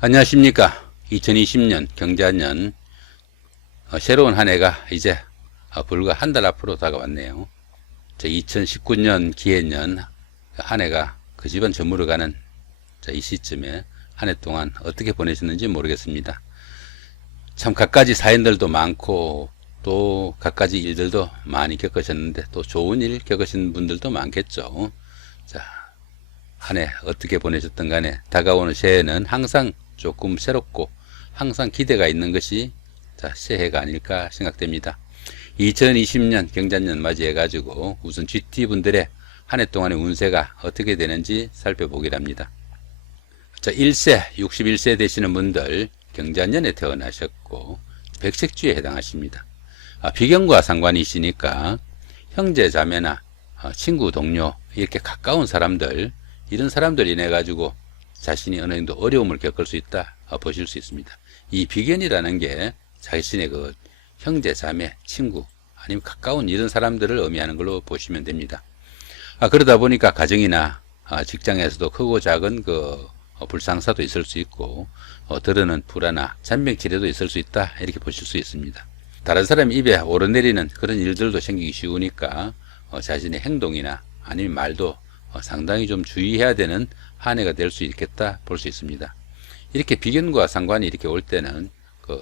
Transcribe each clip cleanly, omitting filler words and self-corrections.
안녕하십니까. 2020년 경자년 새로운 한 해가 이제 불과 한 달 앞으로 다가왔네요. 2019년 기해년 한 해가 그 집안 저물어가는 이 시점에 한 해 동안 어떻게 보내셨는지 모르겠습니다. 참 갖가지 사연들도 많고 또 갖가지 일들도 많이 겪으셨는데 또 좋은 일 겪으신 분들도 많겠죠. 자, 한 해 어떻게 보내셨든 간에 다가오는 새해는 항상 조금 새롭고 항상 기대가 있는 것이 새해가 아닐까 생각됩니다. 2020년 경자년 맞이해 가지고 우선 GT분들의 한 해 동안의 운세가 어떻게 되는지 살펴보기로 합니다. 1세 61세 되시는 분들 경자년에 태어나셨고 백색주에 해당하십니다. 비경과 상관이시니까 형제 자매나 친구 동료 이렇게 가까운 사람들, 이런 사람들 인해 가지고 자신이 어느 정도 어려움을 겪을 수 있다 보실 수 있습니다. 이 비견이라는 게 자신의 그 형제, 자매, 친구 아니면 가까운 이런 사람들을 의미하는 걸로 보시면 됩니다. 그러다 보니까 가정이나 직장에서도 크고 작은 그 불상사도 있을 수 있고 들어는 불화나 잔병치레도 있을 수 있다 이렇게 보실 수 있습니다. 다른 사람 입에 오르내리는 그런 일들도 생기기 쉬우니까 자신의 행동이나 아니면 말도 상당히 좀 주의해야 되는 한 해가 될 수 있겠다 볼 수 있습니다. 이렇게 비견과 상관이 이렇게 올 때는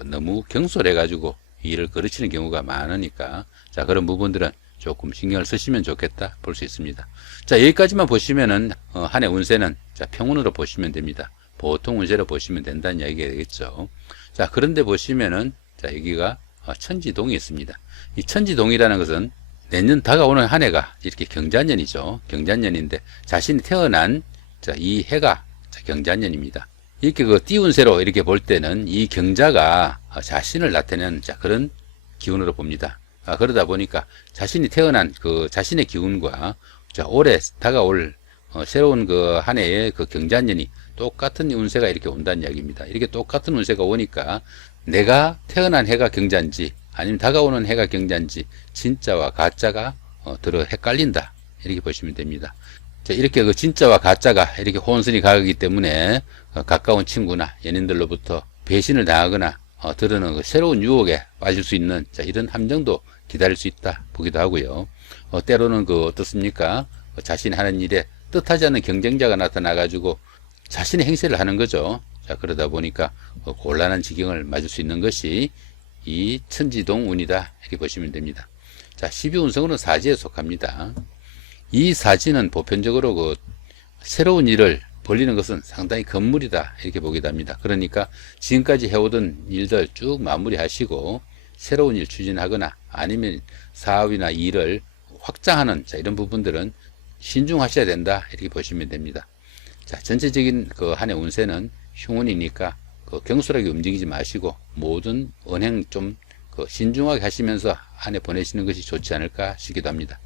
너무 경솔해 가지고 일을 거르치는 경우가 많으니까 그런 부분들은 조금 신경을 쓰시면 좋겠다 볼 수 있습니다. 여기까지만 보시면은 한 해 운세는 평운으로 보시면 됩니다. 보통 운세로 보시면 된다는 이야기가 되겠죠. 그런데 보시면은 여기가 천지동이 있습니다. 이 천지동이라는 것은 내년 다가오는 한 해가 이렇게 경자년이죠. 경자년인데 자신이 태어난 이 해가 경자년입니다. 이렇게 띄운세로 이렇게 볼 때는 이 경자가 자신을 나타내는 그런 기운으로 봅니다. 그러다 보니까 자신이 태어난 그 자신의 기운과 올해 다가올 새로운 그 한 해의 그 경자년이 똑같은 운세가 이렇게 온다는 이야기입니다. 이렇게 똑같은 운세가 오니까 내가 태어난 해가 경자인지 아니면 다가오는 해가 경자인지 진짜와 가짜가 들어 헷갈린다 이렇게 보시면 됩니다. 이렇게 그 진짜와 가짜가 이렇게 혼선이 가기 때문에 가까운 친구나 연인들로부터 배신을 당하거나 들어는 그 새로운 유혹에 빠질 수 있는 이런 함정도 기다릴 수 있다 보기도 하고요. 때로는 어떻습니까? 자신이 하는 일에 뜻하지 않은 경쟁자가 나타나 가지고 자신의 행세를 하는 거죠. 그러다 보니까 곤란한 지경을 맞을 수 있는 것이 이 천지동 운이다 이렇게 보시면 됩니다. 12운성으로는 사지에 속합니다. 이 사지는 보편적으로 새로운 일을 벌리는 것은 상당히 건물이다 이렇게 보기도 합니다. 그러니까 지금까지 해오던 일들 쭉 마무리하시고 새로운 일 추진하거나 아니면 사업이나 일을 확장하는 이런 부분들은 신중하셔야 된다 이렇게 보시면 됩니다. 전체적인 한 해 운세는 흉운이니까 경솔하게 움직이지 마시고 모든 언행 좀 신중하게 하시면서 한 해 보내시는 것이 좋지 않을까 싶기도 합니다.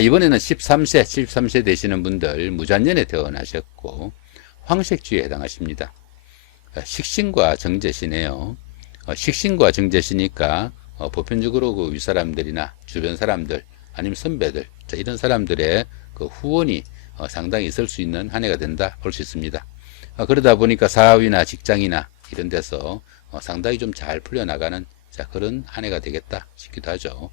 이번에는 13세 되시는 분들 무잔년에 태어나셨고 황색주에 해당하십니다. 식신과 정제시네요. 식신과 정제시니까 보편적으로 윗사람들이나 주변 사람들 아니면 선배들 이런 사람들의 후원이 상당히 있을 수 있는 한 해가 된다 볼 수 있습니다. 그러다 보니까 사업이나 직장이나 이런 데서 상당히 좀 잘 풀려나가는 그런 한 해가 되겠다 싶기도 하죠.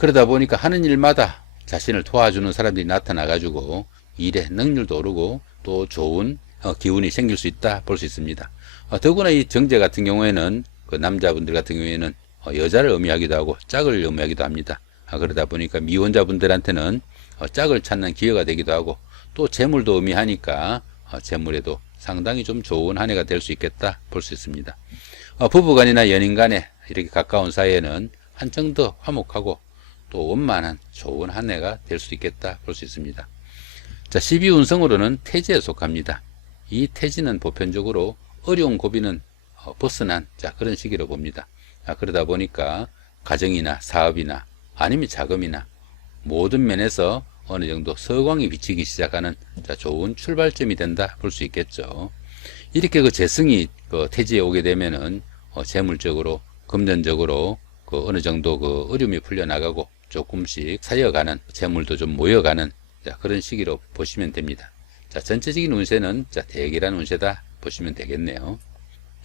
그러다 보니까 하는 일마다 자신을 도와주는 사람들이 나타나 가지고 일의 능률도 오르고 또 좋은 기운이 생길 수 있다 볼 수 있습니다. 더구나 이 정제 같은 경우에는 남자분들 같은 경우에는 여자를 의미하기도 하고 짝을 의미하기도 합니다. 그러다 보니까 미혼자분들한테는 짝을 찾는 기회가 되기도 하고 또 재물도 의미하니까 재물에도 상당히 좀 좋은 한 해가 될 수 있겠다 볼 수 있습니다. 부부간이나 연인간에 이렇게 가까운 사이에는 한층 더 화목하고 또 원만한 좋은 한 해가 될 수 있겠다 볼 수 있습니다. 12운성으로는 태지에 속합니다. 이 태지는 보편적으로 어려운 고비는 벗어난 그런 시기로 봅니다. 그러다 보니까 가정이나 사업이나 아니면 자금이나 모든 면에서 어느 정도 서광이 비치기 시작하는 좋은 출발점이 된다 볼 수 있겠죠. 이렇게 재성이 태지에 오게 되면은 재물적으로 금전적으로 어느 정도 어려움이 풀려나가고 조금씩 쌓여가는 재물도 좀 모여가는 그런 시기로 보시면 됩니다. 전체적인 운세는 대기란 운세다 보시면 되겠네요.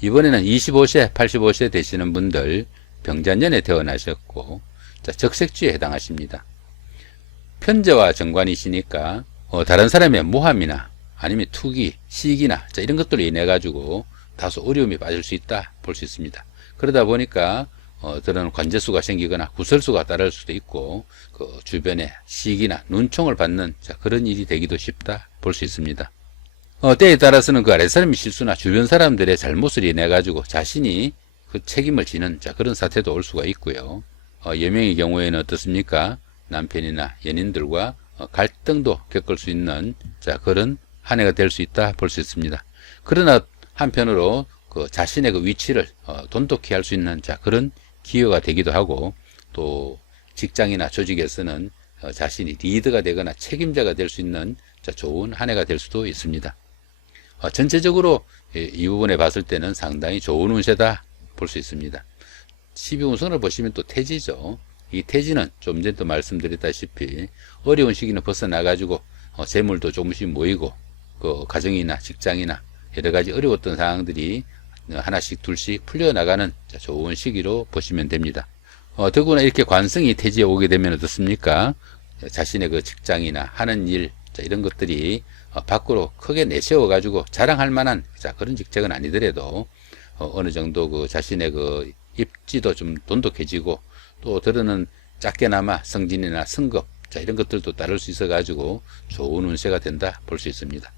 이번에는 25세, 85세 되시는 분들 병자년에 태어나셨고, 자, 적색주에 해당하십니다. 편제와 정관이시니까 다른 사람의 모함이나 아니면 투기, 시기나 자, 이런 것들로 인해 가지고 다소 어려움이 빠질 수 있다 볼 수 있습니다. 그러다 보니까 그런 관제수가 생기거나 구설수가 따를 수도 있고 그 주변에 시기나 눈총을 받는 자, 그런 일이 되기도 쉽다 볼 수 있습니다. 때에 따라서는 그 아랫사람의 실수나 주변 사람들의 잘못을 인해 가지고 자신이 그 책임을 지는 자, 그런 사태도 올 수가 있고요. 여명의 경우에는 어떻습니까? 남편이나 연인들과 갈등도 겪을 수 있는 자, 그런 한 해가 될 수 있다 볼 수 있습니다. 그러나 한편으로 그 자신의 그 위치를 돈독히 할 수 있는 자, 그런 기회가 되기도 하고, 또 직장이나 조직에서는 자신이 리더가 되거나 책임자가 될 수 있는 자, 좋은 한 해가 될 수도 있습니다. 전체적으로 이 부분에 봤을 때는 상당히 좋은 운세다 볼 수 있습니다. 12운선을 보시면 또 태지죠. 이 태지는 좀 전에도 말씀드렸다시피 어려운 시기는 벗어나가지고 재물도 조금씩 모이고 그 가정이나 직장이나 여러 가지 어려웠던 상황들이 하나씩 둘씩 풀려나가는 좋은 시기로 보시면 됩니다. 더구나 이렇게 관성이 태지에 오게 되면 어떻습니까? 자신의 그 직장이나 하는 일 이런 것들이 밖으로 크게 내세워 가지고 자랑할 만한 그런 직책은 아니더라도 어느 정도 그 자신의 그 입지도 좀 돈독해지고 또 들어는 작게나마 승진이나 승급 이런 것들도 따를 수 있어 가지고 좋은 운세가 된다 볼 수 있습니다.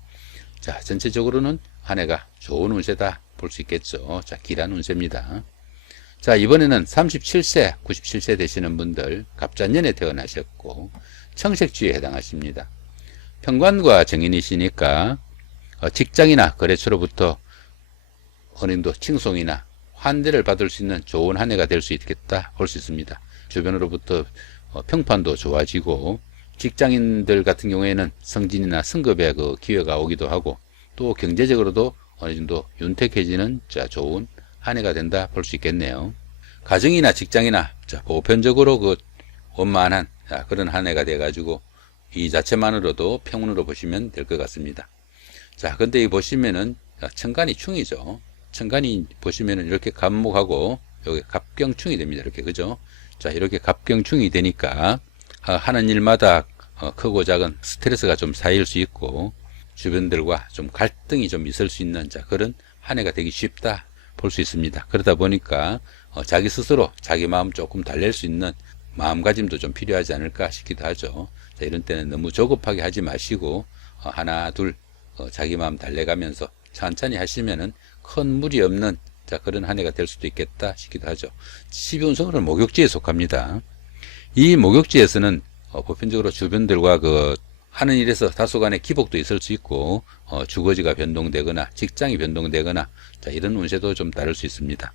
자, 전체적으로는 한 해가 좋은 운세다 볼 수 있겠죠. 자, 길한 운세입니다. 자, 이번에는 37세, 97세 되시는 분들 갑자년에 태어나셨고 청색주에 해당하십니다. 편관과 정인이시니까 직장이나 거래처로부터 어느 정도 칭송이나 환대를 받을 수 있는 좋은 한 해가 될 수 있겠다 볼 수 있습니다. 주변으로부터 평판도 좋아지고 직장인들 같은 경우에는 승진이나 승급의 그 기회가 오기도 하고 또 경제적으로도 어느 정도 윤택해지는 자, 좋은 한 해가 된다 볼 수 있겠네요. 가정이나 직장이나 자, 보편적으로 그 원만한 자, 그런 한 해가 돼 가지고 이 자체만으로도 평운으로 보시면 될 것 같습니다. 자, 근데 이 보시면은 천간이 충이죠. 천간이 보시면은 이렇게 갑목하고 여기 갑경충이 됩니다. 이렇게 그죠? 자, 이렇게 갑경충이 되니까 하는 일마다 크고 작은 스트레스가 좀 쌓일 수 있고 주변들과 좀 갈등이 좀 있을 수 있는 자, 그런 한 해가 되기 쉽다 볼 수 있습니다. 그러다 보니까 자기 스스로 자기 마음 조금 달랠 수 있는 마음가짐도 좀 필요하지 않을까 싶기도 하죠. 자, 이런 때는 너무 조급하게 하지 마시고 하나 둘 자기 마음 달래가면서 천천히 하시면은 큰 무리 없는 자, 그런 한 해가 될 수도 있겠다 싶기도 하죠. 12운성은 목욕지에 속합니다. 이 목욕지에서는 보편적으로 주변들과 그 하는 일에서 다소간의 기복도 있을 수 있고 주거지가 변동되거나 직장이 변동되거나 자, 이런 운세도 좀 따를 수 있습니다.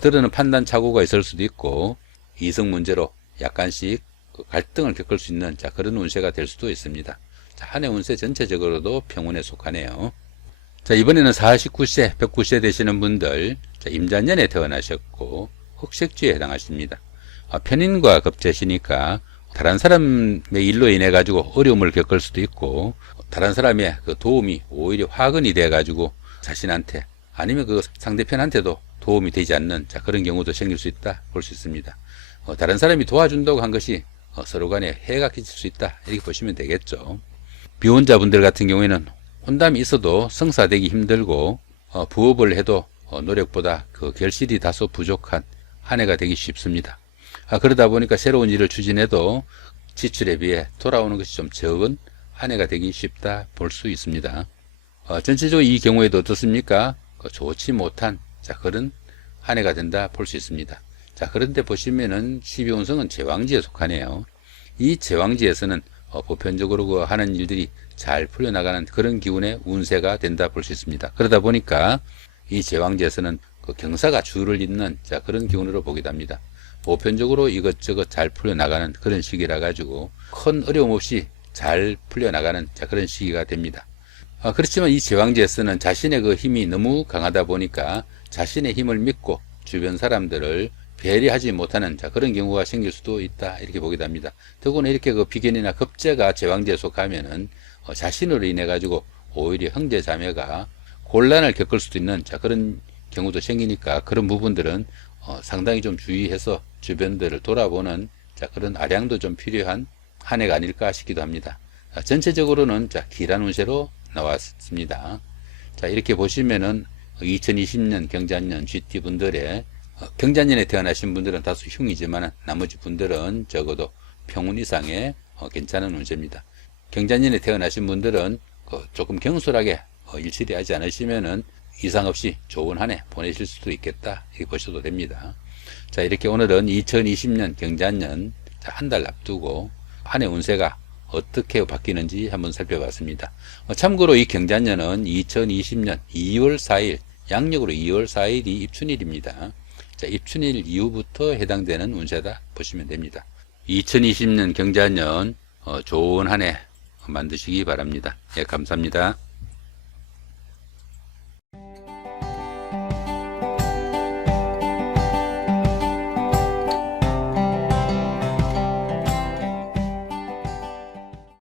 들어는 판단 착오가 있을 수도 있고 이성 문제로 약간씩 갈등을 겪을 수 있는 자, 그런 운세가 될 수도 있습니다. 자, 한 해 운세 전체적으로도 평운에 속하네요. 자, 이번에는 49세, 109세 되시는 분들 자, 임자년에 태어나셨고 흑색주에 해당하십니다. 편인과 급제시니까 다른 사람의 일로 인해 가지고 어려움을 겪을 수도 있고 다른 사람의 그 도움이 오히려 화근이 돼 가지고 자신한테 아니면 그 상대편한테도 도움이 되지 않는 자, 그런 경우도 생길 수 있다 볼 수 있습니다. 다른 사람이 도와준다고 한 것이 서로 간에 해가 끼칠 수 있다 이렇게 보시면 되겠죠. 비혼자분들 같은 경우에는 혼담이 있어도 성사되기 힘들고 부업을 해도 노력보다 그 결실이 다소 부족한 한 해가 되기 쉽습니다. 그러다 보니까 새로운 일을 추진해도 지출에 비해 돌아오는 것이 좀 적은 한 해가 되기 쉽다 볼 수 있습니다. 전체적으로 이 경우에도 어떻습니까? 좋지 못한 자, 그런 한 해가 된다 볼 수 있습니다. 자, 그런데 보시면은 12운성은 제왕지에 속하네요. 이 제왕지에서는 보편적으로 그 하는 일들이 잘 풀려나가는 그런 기운의 운세가 된다 볼 수 있습니다. 그러다 보니까 이 제왕지에서는 그 경사가 주를 잇는 자, 그런 기운으로 보기도 합니다. 보편적으로 이것저것 잘 풀려나가는 그런 시기라 가지고 큰 어려움 없이 잘 풀려나가는 자, 그런 시기가 됩니다. 그렇지만 이 제왕지에서는 자신의 그 힘이 너무 강하다 보니까 자신의 힘을 믿고 주변 사람들을 배려하지 못하는 자, 그런 경우가 생길 수도 있다 이렇게 보기도 합니다. 더구나 이렇게 그 비견이나 급제가 제왕지에 속하면은 자신으로 인해 가지고 오히려 형제 자매가 곤란을 겪을 수도 있는 자, 그런 경우도 생기니까 그런 부분들은 상당히 좀 주의해서 주변들을 돌아보는 그런 아량도 좀 필요한 한 해가 아닐까 싶기도 합니다. 전체적으로는 길한 운세로 나왔습니다. 이렇게 보시면은 2020년 경자년 GT 분들의 경자년에 태어나신 분들은 다소 흉이지만 나머지 분들은 적어도 평운 이상의 괜찮은 운세입니다. 경자년에 태어나신 분들은 조금 경솔하게 일치리 하지 않으시면은 이상 없이 좋은 한 해 보내실 수도 있겠다 이렇게 보셔도 됩니다. 이렇게 오늘은 2020년 경자년 한 달 앞두고 한 해 운세가 어떻게 바뀌는지 한번 살펴봤습니다. 참고로 이 경자년은 2020년 2월 4일 양력으로 2월 4일이 입춘일입니다. 입춘일 이후부터 해당되는 운세다 보시면 됩니다. 2020년 경자년 좋은 한 해 만드시기 바랍니다. 예, 감사합니다.